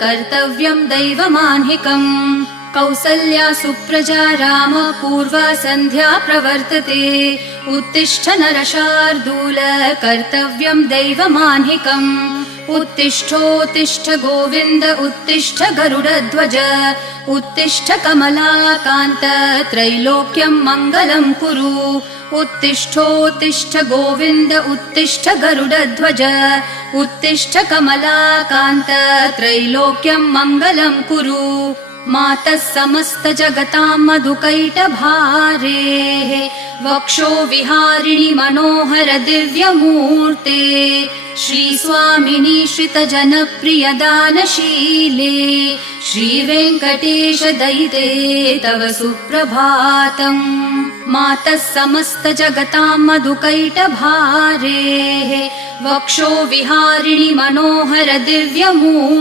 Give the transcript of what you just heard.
कर्तव्यं दैवमान्हिकम् कौसल्या सुप्रजा राम पूर्वा सन्ध्या प्रवर्तते उत्तिष्ठ नरशार्दूल कर्तव्यं दैवमान्हिकम् उत्तिष्ठोत्तिष्ठ गोविन्द उत्तिष्ठ गरुडध्वज उत्तिष्ठ कमलाकान्त त्रैलोक्यं मङ्गलं कुरु उत्तिष्ठोत्तिष्ठ गोविन्द उत्तिष्ठ गरुडध्वज उत्तिष्ठ कमलाकान्त त्रैलोक्यं मङ्गलं कुरु मातः समस्त जगतां मधुकैटभारेः वक्षो विहारिणि मनोहर दिव्यमूर्ते श्रीस्वामिनि श्रितजनप्रिय दानशीले श्रीवेङ्कटेश दयिते तव सुप्रभातम् मातः समस्त जगतां मधुकैटभारेः वक्षो विहारिणि मनोहर दिव्यमूर्ते